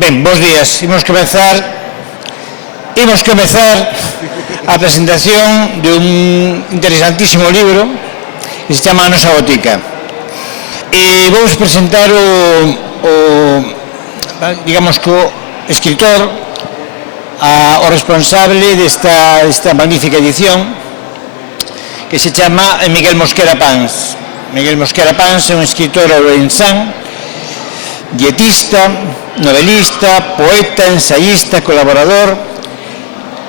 Ben, bons días. Imos comezar a presentación de un interesantísimo libro que se chama A Nosa Botica. E vamos presentar digamos, co escritor, o responsable desta magnífica edición, que se chama Miguel Mosquera Pans. Miguel Mosquera Pans é un escritor ourensán, dietista, novelista, poeta, ensayista, colaborador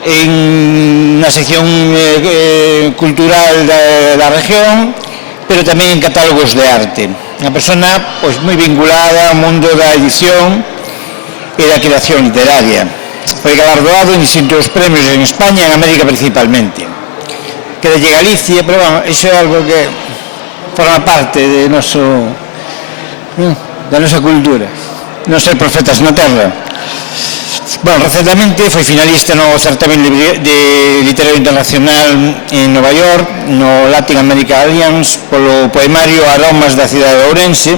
en na sección cultural da región, pero tamén en catálogos de arte. Unha persona pois moi vinculada ao mundo da edición e da creación literaria. Foi galardoado en distintos premios en España e en América principalmente. Queda de Galicia, pero bueno, iso é algo que forma parte de da nosa cultura, non ser profetas na terra. Bueno, recentemente foi finalista no certamen de literario internacional en Nova York, no Latin America Alliance, polo poemario Aromas da cidade de Ourense.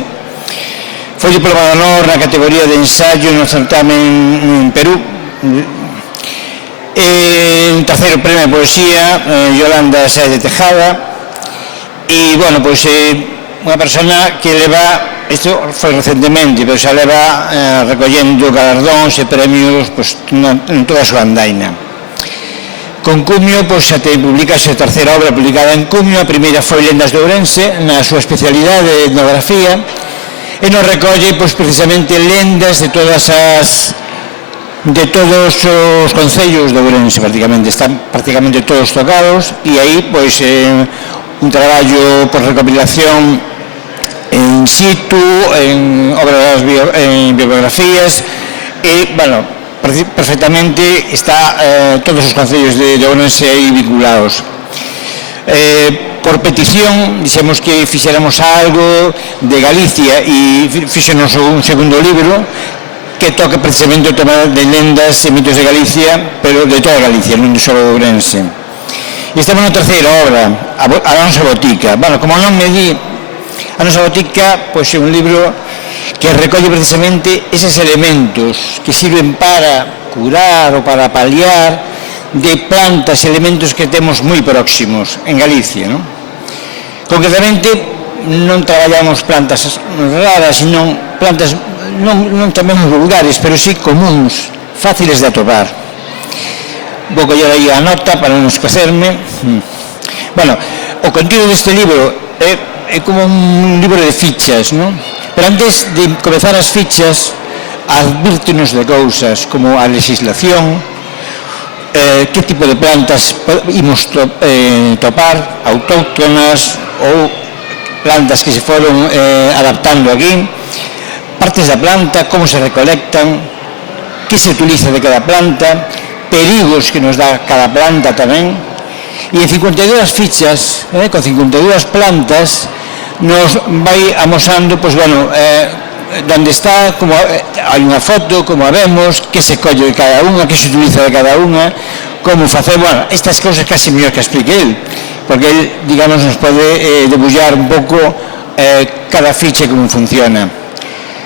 Foi diplomado de honor na categoría de ensayo no certamen en Perú. En terceiro premio de poesía, Yolanda Sáez de Tejada. E, bueno, pois é unha persona que leva, isto foi recentemente, pero xa leva recollendo galardóns e premios pois, en toda a súa andaina. Con Cumio, pois, xa te publica a súa terceira obra publicada en Cumio. A primeira foi Lendas de Ourense, na súa especialidade de etnografía, e nos recolle, pois, precisamente lendas de todos os concellos de Ourense, prácticamente, están prácticamente todos tocados, e aí, pois, un traballo por recopilación en situ, en obras, en bibliografías, e, bueno, perfectamente está todos os concellos de Ourense aí vinculados. Por petición, dixemos que fixéramos algo de Galicia e fixémonos un segundo libro que toca precisamente o tema de lendas e mitos de Galicia, pero de toda Galicia, non só de Ourense. E estamos na terceira obra, A Nosa Botica. Bueno, como non me di, A Nosa Botica pois, é un libro que recolle precisamente eses elementos que sirven para curar ou para paliar de plantas e elementos que temos moi próximos en Galicia, non? Concretamente, non traballamos plantas raras, sino plantas non chamemos vulgares, pero sí comuns, fáciles de atopar. Vou coller aí a nota para non esquecerme. Bueno, o contido deste libro é como un libro de fichas, non? Pero antes de comezar as fichas, advírtenos de cousas como a legislación, que tipo de plantas imos topar, autóctonas ou plantas que se foron adaptando aquí, partes da planta, como se recolectan, que se utiliza de cada planta, perigos que nos dá cada planta tamén. E en 52 fichas, con 52 plantas, nos vai amosando, pois, bueno, onde está, como hai unha foto, como a vemos, que se colle de cada unha, que se utiliza de cada unha, como facer, bueno, estas cousas casi mellor que explique el, porque el, digamos, nos pode debullar un pouco cada ficha como funciona.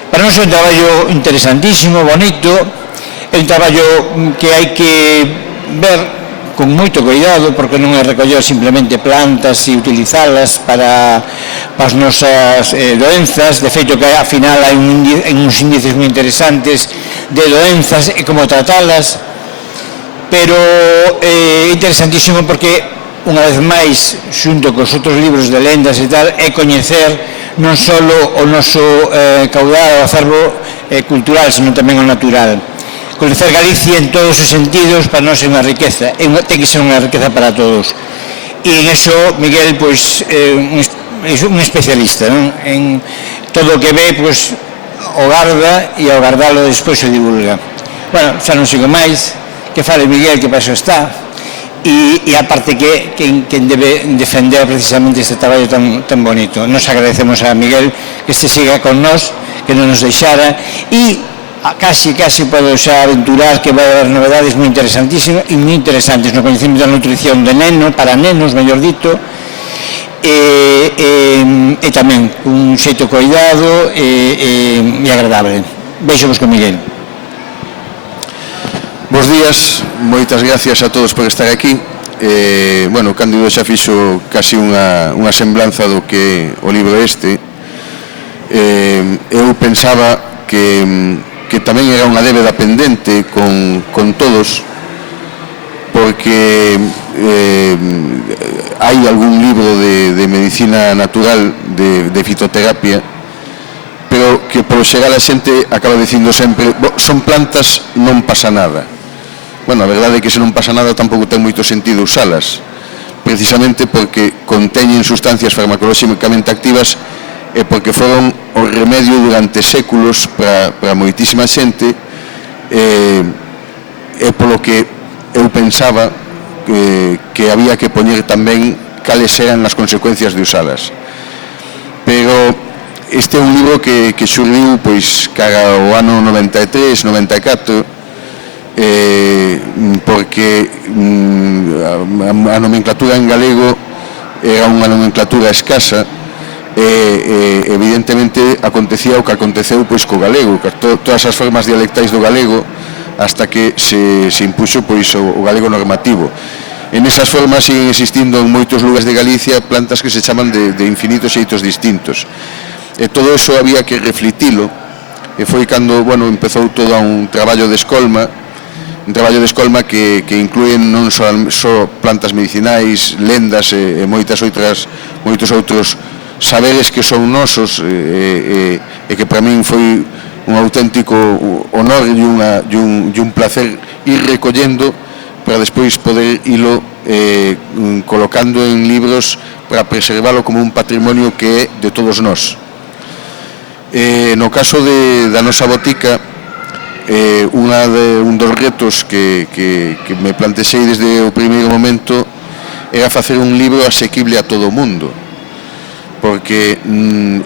Para nós é un traballo interesantísimo, bonito, é un traballo que hai que ver con moito cuidado, porque non é recoller simplemente plantas e utilizalas para as nosas doenzas. De feito que ao final hai uns índices moi interesantes de doenzas e como tratalas, pero é interesantísimo porque unha vez máis, xunto cos outros libros de lendas e tal, é coñecer non só o noso caudal, o acervo cultural, sino tamén o natural. Conocer Galicia en todos os sentidos para nós é unha riqueza, ten que ser unha riqueza para todos. E en eso Miguel pois, é un especialista, non? En todo o que ve, pois, o garda e ao gardalo despois o divulga. Bueno, xa non sigo máis, que fale Miguel, que para eso está, e a parte que quen debe defender precisamente este traballo tan bonito. Nos agradecemos a Miguel que este siga con nós, que non nos deixara, e casi podo xa aventurar que vai haber novedades moi interesantísimas e moi interesantes no coñecemento da nutrición de nenos, para nenos, mellor dito, e tamén un xeito coidado e agradable. Veixo vos con Miguel. días, moitas gracias a todos por estar aquí. Bueno, Cándido xa fixo casi unha semblanza do que o libro este. Eu pensaba que tamén era unha débeda pendente con todos, porque hai algún libro de medicina natural, de fitoterapia, pero que polo xeral a xente acaba dicindo sempre son plantas, non pasa nada. Bueno, a verdade é que se non pasa nada tampouco ten moito sentido usalas, precisamente porque conteñen sustancias farmacolóxicamente activas e porque foron o remedio durante séculos para moitísima xente, e polo que eu pensaba que había que poñer tamén cales eran as consecuencias de usalas. Pero este é un libro que xurdiu pois cara ao ano 93, 94, porque a nomenclatura en galego era unha nomenclatura escasa e evidentemente acontecía o que aconteceu pois co galego, todas as formas dialectais do galego, hasta que se impuxo pois o galego normativo. En esas formas siguen existindo en moitos lugares de Galicia plantas que se chaman de infinitos xeitos distintos, e todo eso había que reflitilo, e foi cando, bueno, empezou todo un traballo de escolma, que inclúe non só plantas medicinais, lendas e moitos outros saberes que son nosos, e que para min foi un auténtico honor e un placer ir recollendo para despois poder ilo colocando en libros para preservalo como un patrimonio que é de todos nós. No caso da nosa botica, un dos retos que me plantexei desde o primeiro momento era facer un libro asequible a todo o mundo, porque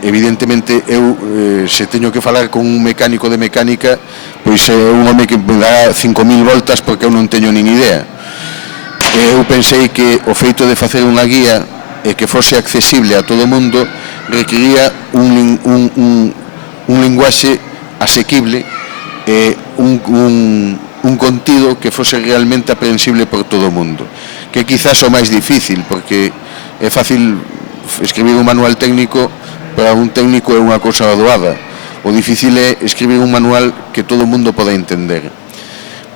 evidentemente eu se teño que falar con un mecánico de mecánica, pois é un home que me dá 5.000 voltas porque eu non teño nin idea. Eu pensei que o feito de facer unha guía e que fose accesible a todo o mundo requiría un linguaxe asequible e un contido que fose realmente aprehensible por todo o mundo, que quizás o máis difícil, porque é fácil escribir un manual técnico, para un técnico é unha cousa doada. O difícil é escribir un manual que todo o mundo poda entender.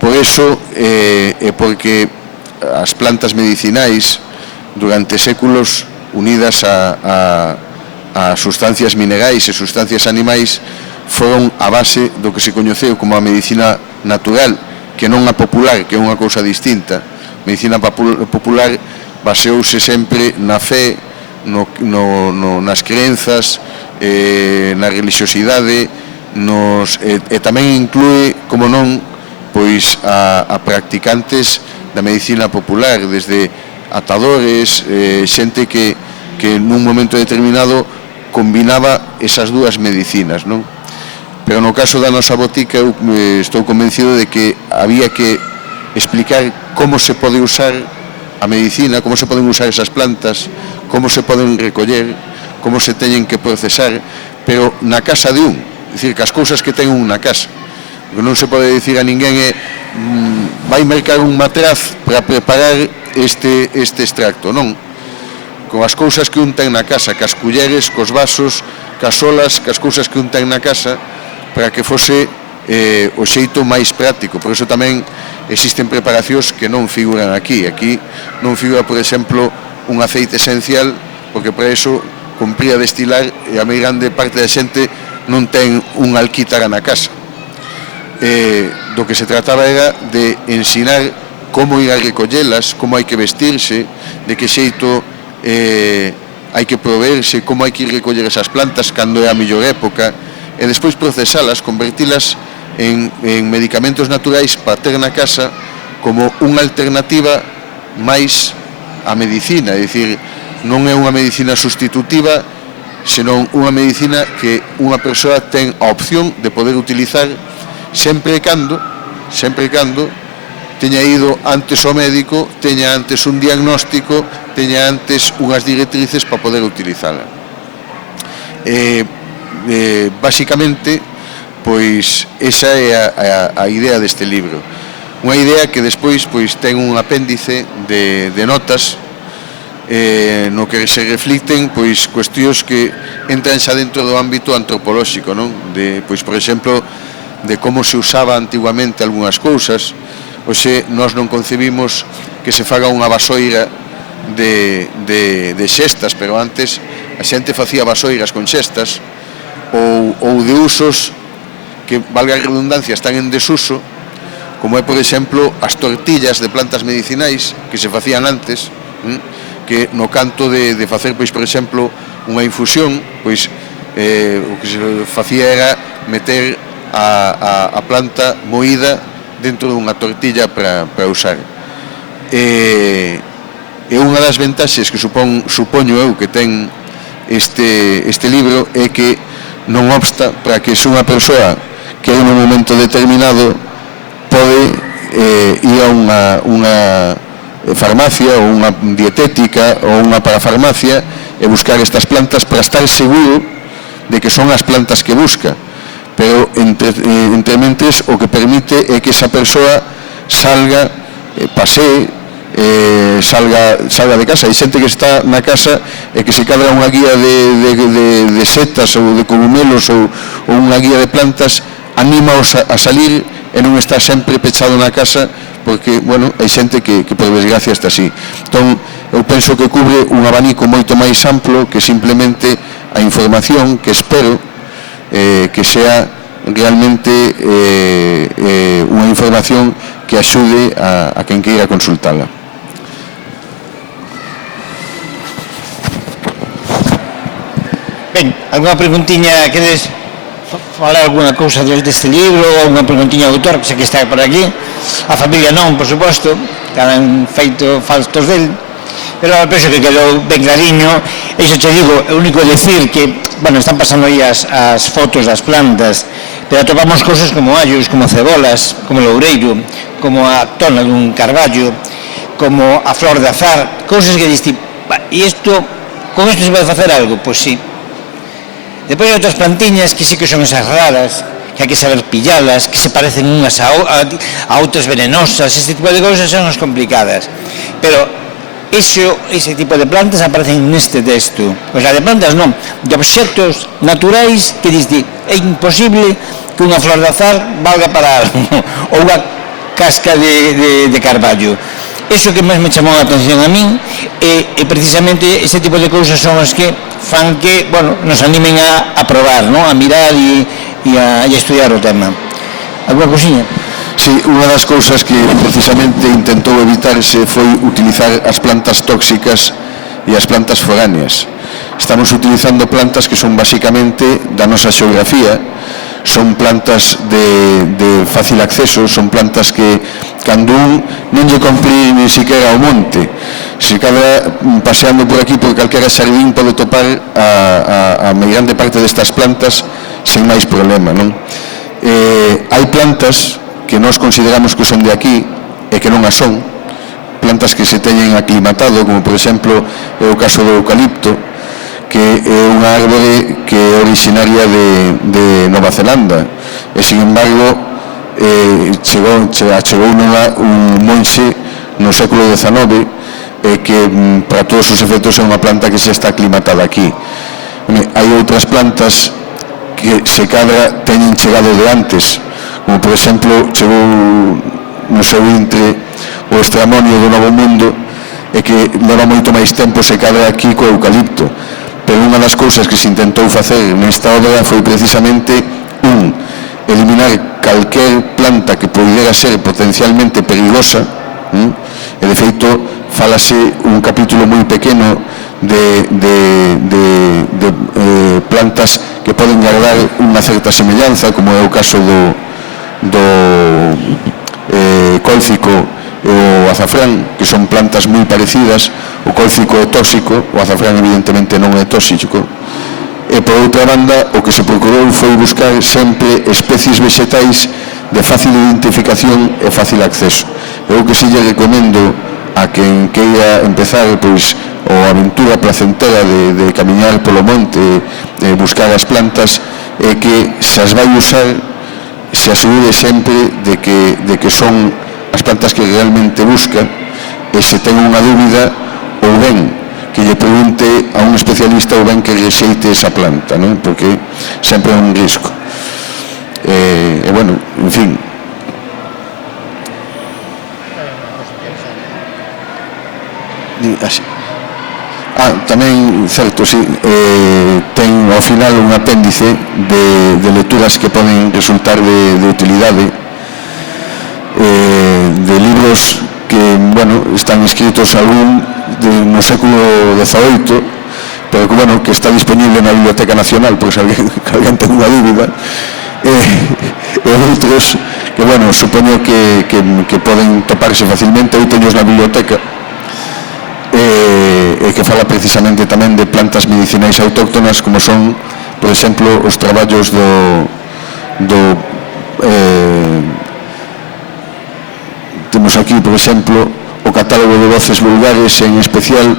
Por eso, porque as plantas medicinais durante séculos unidas a sustancias minerais e sustancias animais foron a base do que se coñeceu como a medicina natural, que non a popular, que é unha cousa distinta. A medicina popular baseouse sempre na fe, nas crenzas, na religiosidade, e tamén inclúe, como non, pois a practicantes da medicina popular, desde atadores, xente que nun momento determinado combinaba esas dúas medicinas, non? Pero no caso da nosa botica eu estou convencido de que había que explicar como se pode usar a medicina, como se poden usar esas plantas, como se poden recoller, como se teñen que procesar, pero na casa de un, é dicir, que as cousas que ten un na casa. O que non se pode dicir a ninguén é vai mercar un matraz para preparar este extracto, non. Con as cousas que un ten na casa, cas culleres, cos vasos, cas olas, cas cousas que un ten na casa, para que fose o xeito máis práctico. Por iso tamén existen preparacións que non figuran aquí. Aquí non figura, por exemplo, un aceite esencial, porque para iso compría destilar, e a moi grande parte da xente non ten un alquítara na casa. Do que se trataba era de ensinar como ir a recollelas, como hai que vestirse, de que xeito hai que proveerse, como hai que ir recoller esas plantas, cando é a mellor época, e despois procesalas, convertilas en medicamentos naturais para ter na casa como unha alternativa máis á medicina, é dicir, non é unha medicina sustitutiva, senón unha medicina que unha persoa ten a opción de poder utilizar sempre e cando teña ido antes ao médico, teña antes un diagnóstico, teña antes unhas directrices para poder utilizala. Basicamente, pois esa é a idea deste libro. unha idea que despois pois ten un apéndice de notas no que se reflicten pois cuestións que entran xa dentro do ámbito antropolóxico, non? Pois, por exemplo, de como se usaba antiguamente algunhas cousas. Hoxe nós non concebimos que se faga unha vasoira de xestas, pero antes a xente facía vasoiras con xestas ou de usos que, valga a redundancia, están en desuso, como é, por exemplo, as tortillas de plantas medicinais que se facían antes, que no canto de facer, pois, por exemplo, unha infusión, pois o que se facía era meter a planta moída dentro dunha tortilla para usar. E unha das ventaxes que supoño eu que ten este libro é que non obsta para que se unha persoa que en un momento determinado pode ir a unha farmacia ou unha dietética ou unha parafarmacia e buscar estas plantas para estar seguro de que son as plantas que busca, pero entre mentes o que permite é que esa persoa salga, pasee, salga de casa. Hai xente que está na casa e que se cadra unha guía de setas ou de cogumelos ou unha guía de plantas, anímaos a salir e non estar sempre pechado na casa, porque, bueno, hai xente que por desgracia está así. Entón, eu penso que cubre un abanico moito máis amplo que simplemente a información, que espero que sea realmente unha información que axude a quen queira consultala. Ben, alguna preguntiña queres falar alguna cousa deste libro ou unha preguntiña ao autor que sei que está por aquí? A familia non, por suposto, que han feito faltos del, pero penso que quedou ben clariño. E iso te digo, é único decir que, bueno, están pasando aí as fotos das plantas, pero atopamos cousas como allos, como cebolas, como loureiro, como a tona dun carballo, como a flor de azar, cousas que diste, e isto, con isto se pode facer algo? Pois sí. Depois hai outras plantiñas que sí que son esas raras, que hai que saber pillalas, que se parecen unhas a outras venenosas, este tipo de cousas son as complicadas. Pero ese tipo de plantas aparecen neste texto. O sea, de plantas non, de obxectos naturais que diste, é imposible que unha flor de azar valga para algo, ou unha casca de carballo. Eso que máis me chamou a atención a min e precisamente ese tipo de cousas son as que fan que, bueno, nos animen a probar, ¿no? A mirar e a estudiar o tema. Alguna cousiña? Sí, unha das cousas que precisamente intentou evitarse foi utilizar as plantas tóxicas e as plantas foráneas. Estamos utilizando plantas que son basicamente da nosa xeografía, son plantas de fácil acceso, son plantas que cando non lle compri ni siquiera ao monte, se cada paseando por aquí por calquera xardín pode topar a grande parte destas plantas sen máis problema, non? Hai plantas que nós consideramos que son de aquí e que non as son, plantas que se teñen aclimatado, como por exemplo é o caso do eucalipto, que é unha árbore que é originaria de Nova Zelanda e, sin embargo, chegou un monxe no século XIX que para todos os efectos é unha planta que xa está aclimatada aquí. Hai outras plantas que se cadra teñen chegado de antes, como por exemplo chegou no seu intre o estramonio do Novo Mundo e que leva moito máis tempo se cadra aquí co eucalipto. Pero unha das cousas que se intentou facer nesta obra foi precisamente eliminar calquer planta que pudera ser potencialmente perigosa, e de feito falase un capítulo moi pequeno de plantas que poden guardar unha certa semellanza, como é o caso do cólcico e o azafrán, que son plantas moi parecidas. O cólcico é tóxico, o azafrán evidentemente non é tóxico. E por outra banda, o que se procurou foi buscar sempre especies vegetais de fácil identificación e fácil acceso. Eu que se lle recomendo a quen queira empezar pois a aventura placentera de camiñar polo monte e buscar as plantas, é que se as vai usar se asegure sempre de que son as plantas que realmente busca, e se ten unha dúbida, ou ben que lle pregunte a un especialista ou ben que rexeite esa planta, non? Porque sempre é un risco. E bueno, en fin. Así. Tamén, certo, sí, ten ao final un apéndice de lecturas que poden resultar de utilidade, de libros que, bueno, están escritos algún no século XVIII, pero que, bueno, que está disponible na Biblioteca Nacional, porque se alguén ten unha dúbida, e outros que, bueno, supoño que poden toparse facilmente. Eu teños na biblioteca, que fala precisamente tamén de plantas medicinais autóctonas, como son, por exemplo, os traballos temos aquí, por exemplo, o catálogo de voces vulgares, en especial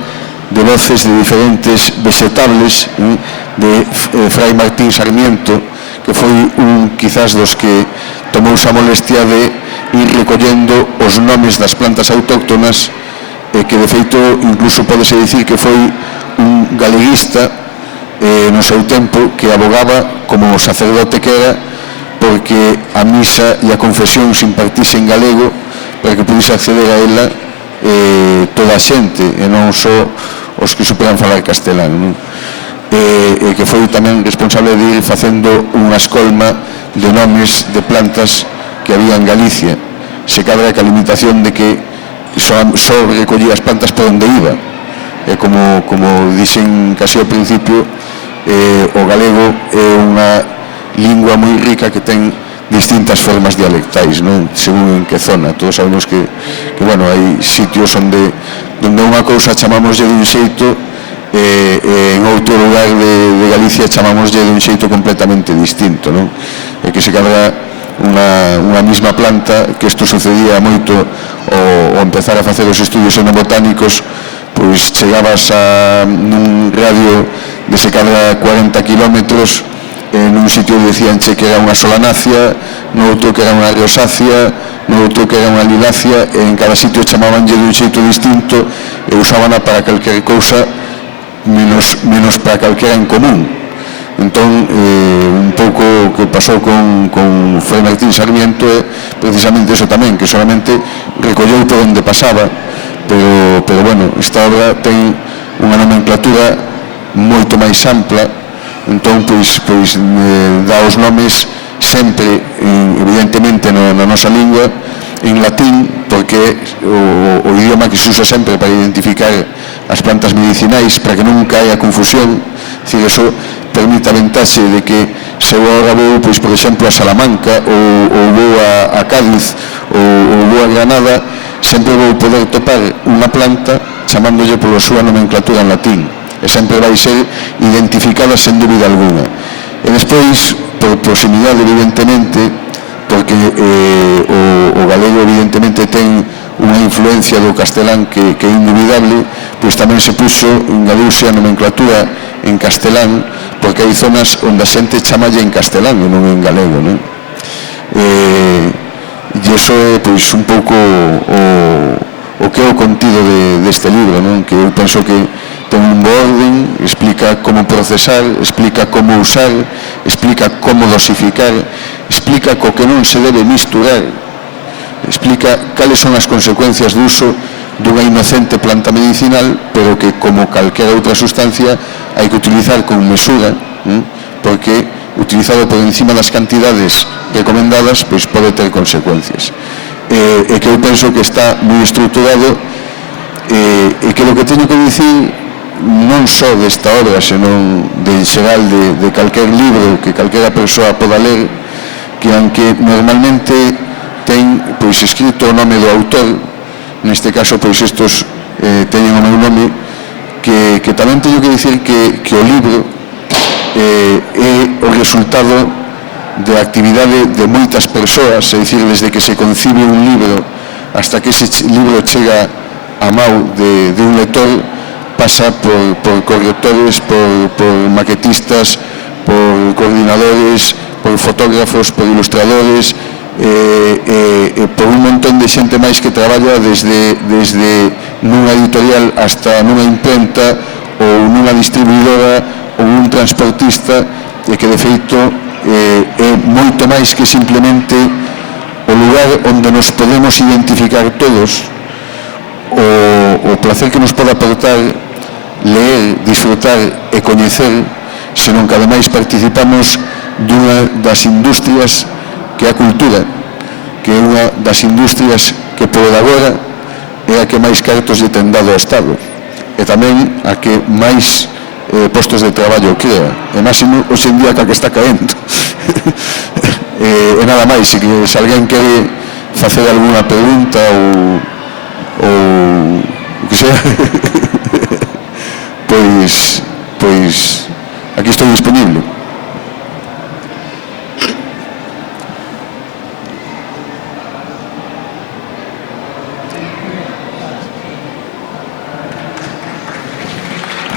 de voces de diferentes vegetables, de Fray Martín Sarmiento, que foi quizás dos que tomou esa molestia de ir recollendo os nomes das plantas autóctonas, que de feito incluso podese dicir que foi un galeguista no seu tempo, que abogaba como sacerdote que era, porque a misa e a confesión se impartise en galego para que pudise acceder a ela toda a xente, e non só os que superan falar castelán, non? Que foi tamén responsable de ir facendo unha escolma de nomes de plantas que había en Galicia, se cadra que a limitación de que só recollía as plantas por onde iba, como dixen casi ao principio, o galego é unha lingua moi rica que ten distintas formas dialectais, non? Según en que zona. Todos sabemos que bueno, hai sitios onde unha cousa chamámoslle dun xeito, en outro lugar de Galicia chamámoslle dun xeito completamente distinto, non? E que se cadra unha mesma planta, que isto sucedía moito ao empezar a facer os estudios xenobotánicos, pois chegabas a nun radio de se cadra 40 kilómetros, nun sitio decíanche que era unha solanácea, no outro que era unha rosácea, no outro que era unha lilácea, e en cada sitio chamabanlle dun xeito distinto e usábana para calquer cousa menos para calquera en común. Entón, un pouco o que pasou con Fray Martín Sarmiento é precisamente eso tamén, que solamente recolleu por onde pasaba, pero bueno, esta obra ten unha nomenclatura moito máis ampla. Entón, pois dá os nomes sempre, evidentemente, na nosa lingua, en latín, porque o idioma que se usa sempre para identificar as plantas medicinais, para que nunca haya confusión. Dicir, eso permite a ventaxe de que se eu agora vou, pois, por exemplo, a Salamanca ou vou a Cádiz ou vou a Granada, sempre vou poder topar unha planta chamándolle pola súa nomenclatura en latín, e sempre vai ser identificada sen dúbida alguna. E despois, por proximidade, evidentemente, porque o galego evidentemente ten unha influencia do castelán que é indubidable, pois tamén se puxo, engadiuse a nomenclatura en castelán, porque hai zonas onde a xente chamalle en castelán e non en galego, non? E iso é, pois, un pouco o que é o contido deste libro, non? Que eu penso que ten un bo orden, explica como procesar, explica como usar, explica como dosificar, explica co que non se debe misturar, explica cales son as consecuencias do uso dunha inocente planta medicinal, pero que, como calquera outra sustancia, hai que utilizar con mesura, porque utilizado por encima das cantidades recomendadas, pois pode ter consecuencias. E que eu penso que está moi estruturado, e que o que teño que dicir non só desta obra, senón de xeral de calquer libro que calquera persoa poda ler, que aunque normalmente ten, pois, escrito o nome do autor, neste caso, pois, estos teñen o meu nome, que tamén teño que dicir que o libro é o resultado de actividade de moitas persoas, é dicir, desde que se concibe un libro hasta que ese libro chega a mau de un lector, pasa por correctores, por maquetistas, por coordinadores, por fotógrafos, por ilustradores, por un montón de xente máis que traballa desde nunha editorial hasta nunha imprenta ou nunha distribuidora ou un transportista, e que de feito é moito máis que simplemente o lugar onde nos podemos identificar todos, o placer que nos pode aportar leer, disfrutar e coñecer, senón que ademais participamos dunha das industrias que é a cultura, que é unha das industrias que por agora é a que máis cartos lle ten dado ao Estado, e tamén a que máis postos de traballo crea, e máximo hoxe en día que está caendo. E nada máis, se alguén quere facer alguna pregunta ou o que sea, pois aquí estou disponible.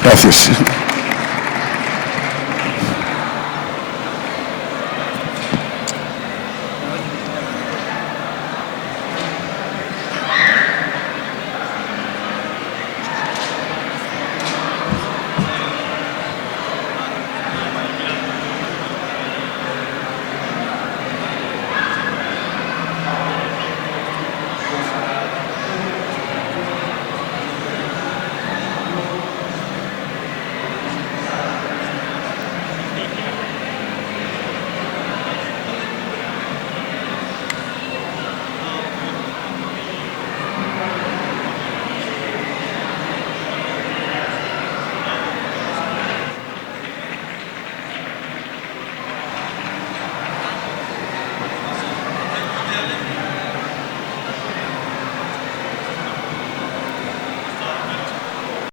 Gracias.